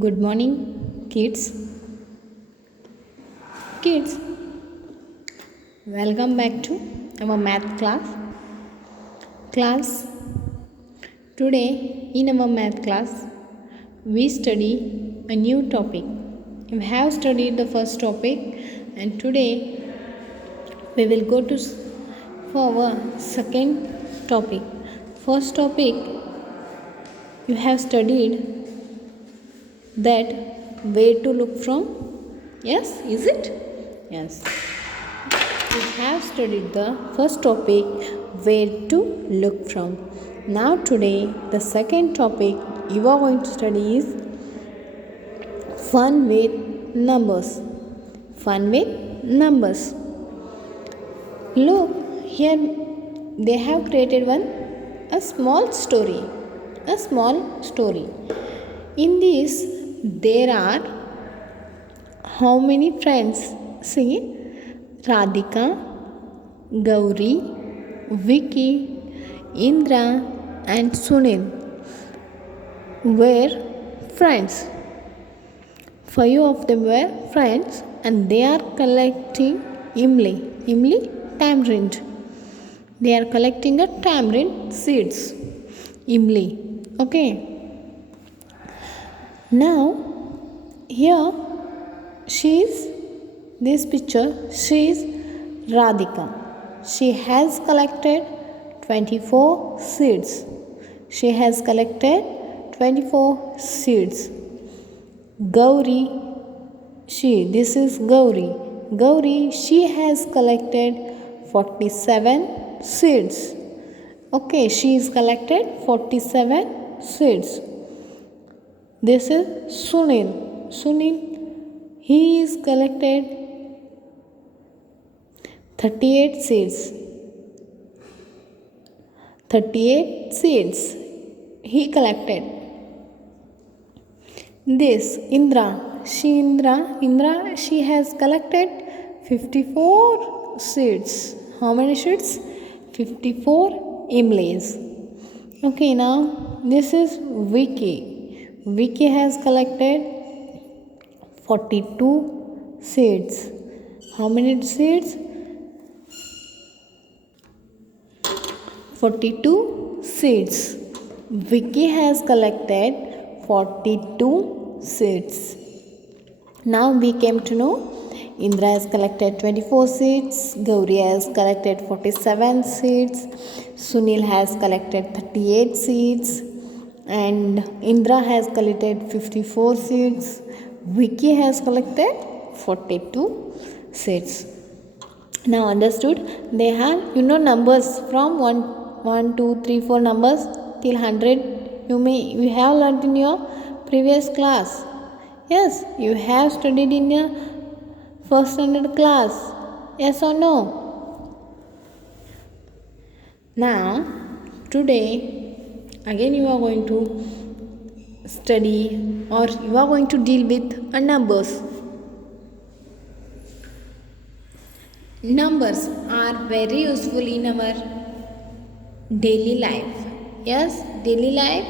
Good morning, kids. Kids, welcome back to our math class. Class, today in our math class, we study a new topic. We have studied the first topic, and today we will go to for our second topic. First topic, you have studied that where to look from. Yes, is it? Yes. We have studied the first topic where to look from. Now today the second topic you are going to study is fun with numbers. Fun with numbers. Look, here they have created a small story. A small story. In this there are how many friends? See, Radhika, Gauri, Vicky, Indra, and Sunil were friends. 5 of them were friends, and they are collecting imli tamarind. They are collecting a tamarind seeds. Imli. Okay. Now here this picture, she is Radhika. She has collected 24 seeds. She has collected 24 seeds. Gauri, this is Gauri. Gauri, she has collected 47 seeds. Okay, she has collected 47 seeds. This is Sunil. Sunil, he is collected 38 seeds. 38 seeds he collected. This Indra, she has collected 54 seeds. How many seeds? 54 imlis. Okay, now this is Vicky. Vicky has collected 42 seeds. How many seeds? 42 seeds. Vicky has collected 42 seeds. Now we came to know Indra has collected 24 seeds, Gauri has collected 47 seeds, Sunil has collected 38 seeds, and Indra has collected 54 seeds. Vicky has collected 42 seeds. Now understood? They have numbers from 1, 2, 3, 4 numbers till 100. You have learnt in your previous class. Yes, you have studied in your first standard class. Yes or no? Now today again you are going to study, or you are going to deal with numbers. Numbers are very useful in our daily life. Yes, daily life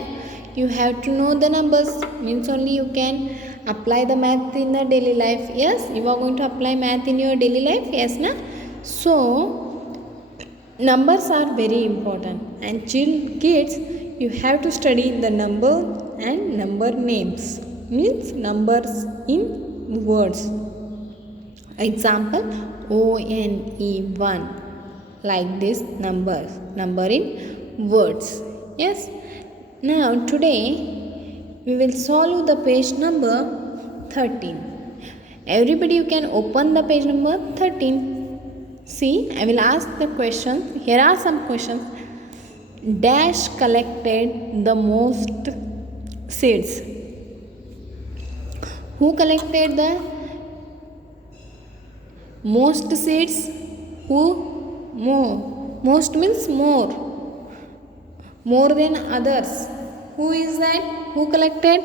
you have to know the numbers, means only you can apply the math in the daily life. Yes, you are going to apply math in your daily life. Yes, na? So numbers are very important, and kids, you have to study the number and number names, means numbers in words. Example, ONE1, like this number in words. Yes. Now today we will solve the page number 13. Everybody, you can open the page number 13. See, I will ask the questions. Here are some questions. Dash collected the most seeds. Who collected the most seeds? Who? More. Most means more. More than others. Who is that? Who collected?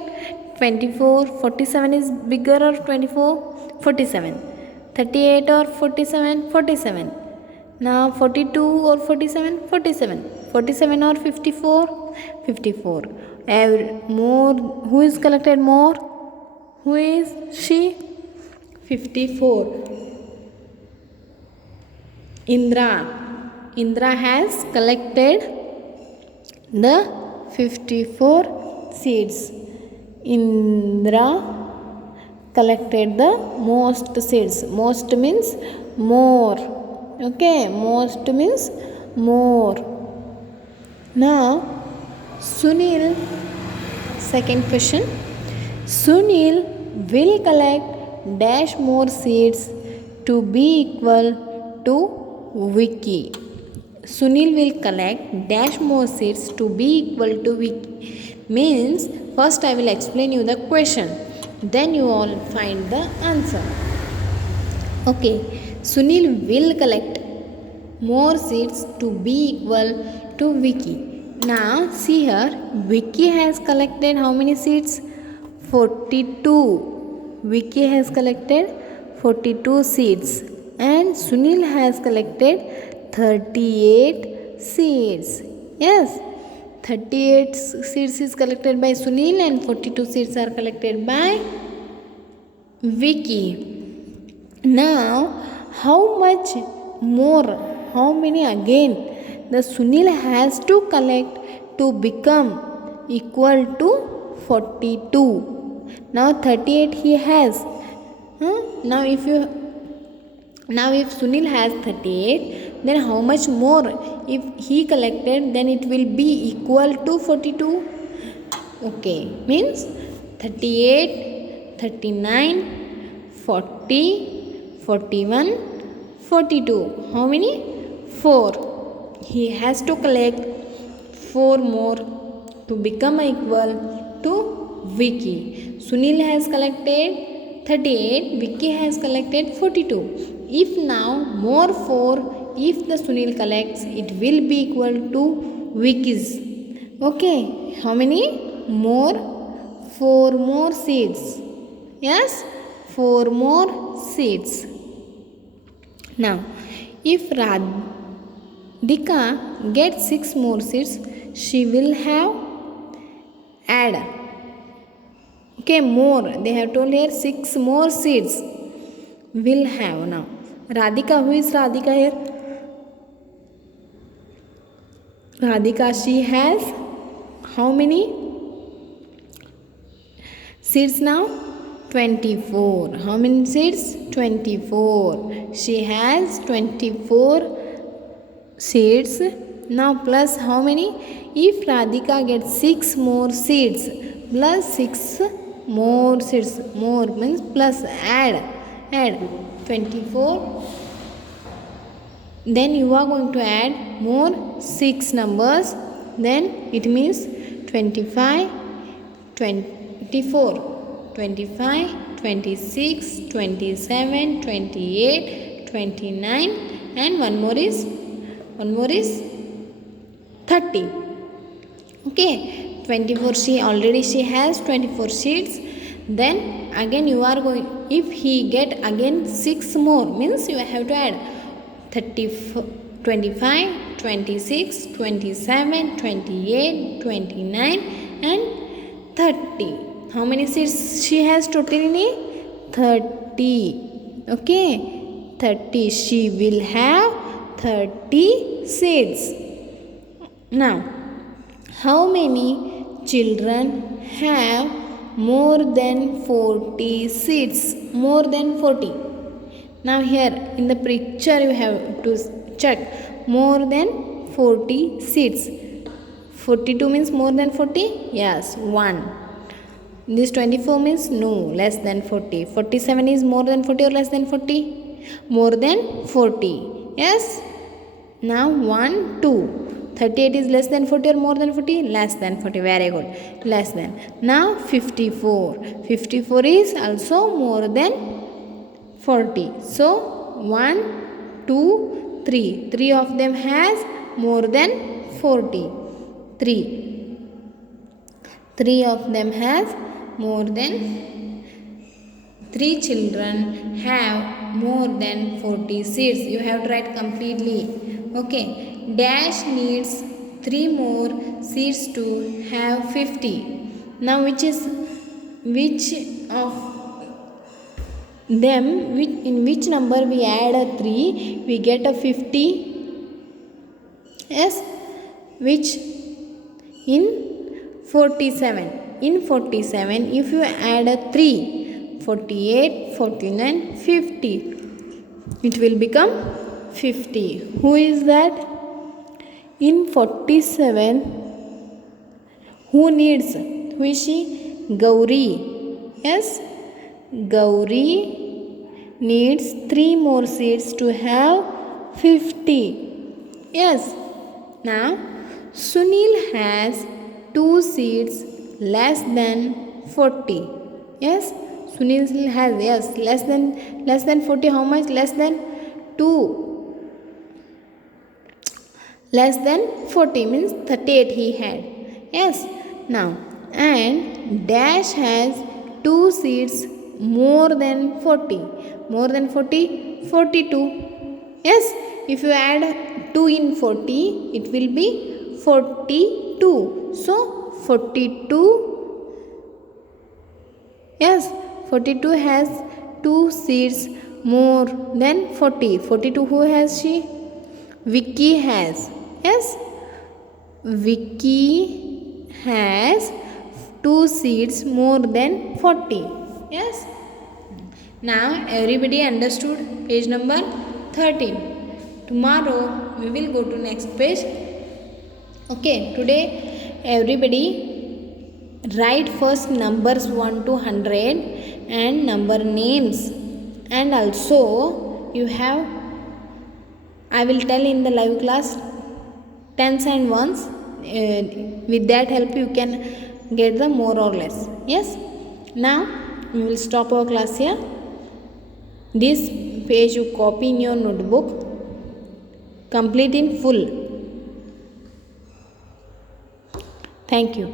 24. 47 is bigger or 24? 47. 38 or 47? 47. Now 42 or 47? 47. 47 or 54? 54. More. Who is collected more? Who is she? 54. Indra. Indra has collected the 54 seeds. Indra collected the most seeds. Most means more. Okay, most means more. Now Sunil, second question. Sunil will collect dash more seeds to be equal to Vicky. Sunil will collect dash more seeds to be equal to Vicky. Means first I will explain you the question, then you all find the answer. Okay, Sunil will collect more seeds to be equal to Vicky. Now see here, Vicky has collected how many seeds? 42. Vicky has collected 42 seeds and Sunil has collected 38 seeds. Yes, 38 seeds is collected by Sunil and 42 seeds are collected by Vicky. Now how much more, how many again the Sunil has to collect to become equal to 42? Now 38 he has. Now if Sunil has 38, then how much more if he collected, then it will be equal to 42. Okay, means 38, 39, 40, 41, 42. How many? 4. He has to collect 4 more to become equal to Vicky. Sunil has collected 38, Vicky has collected 42. If now more 4, if the Sunil collects, it will be equal to Vicky's. Okay, how many more? 4 more seeds. Yes, 4 more seeds. Now if Radhika gets 6 more seeds, she will have add. Okay, more. They have told here 6 more seeds will have. Now Radhika, who is Radhika here? Radhika, she has how many seeds now? 24. How many seeds? 24. She has 24 seeds. Now plus how many? If Radhika gets 6 more seeds plus 6 more seeds, more means plus add 24, then you are going to add more 6 numbers, then it means 25, 24, 25, 26, 27, 28, 29 and one more is 30. Okay, 24 she has 24 sheets. Then again you are going, if he get again 6 more, means you have to add 25, 26, 27, 28, 29 and 30. How many seeds she has totally? 30. Okay, 30. She will have 30 seeds. Now how many children have more than 40 seeds? More than 40. Now here in the picture you have to check more than 40 seeds. 42 means more than 40? Yes, 1. This 24 means no, less than 40. 47 is more than 40 or less than 40? More than 40. Yes? Now 1, 2. 38 is less than 40 or more than 40? Less than 40. Very good. Less than. Now 54. 54 is also more than 40. So 1, 2, 3. 3 of them has more than 40. 3. 3 of them has more than 3 children have more than 40 seeds. You have to write completely. Okay. Dash needs 3 more seeds to have 50. Now which of Then in which number we add a 3, we get a 50. Yes, which in 47. In 47, if you add a 3, 48, 49, 50, it will become 50. Who is that? In 47, who needs? Who is she? Gauri. Yes, Gauri needs 3 more seeds to have 50. Yes. Now, Sunil has 2 seeds less than 40. Yes, Sunil has less than 40. How much? Less than 2. Less than 40 means 38 he had. Yes. Now, and Dash has 2 seeds more than 40. More than 40, 42. Yes, if you add 2 in 40, it will be 42. So, 42. Yes, 42 has 2 seeds more than 40. 42 who has she? Vicky has. Yes, Vicky has 2 seeds more than 40. Yes. Now everybody understood page number 13. Tomorrow we will go to next page. Okay, today everybody write first numbers 1 to 100 and number names, and also you have, I will tell in the live class, tens and ones. With that help you can get the more or less. Yes. Now we will stop our class here. This page you copy in your notebook, complete in full. Thank you.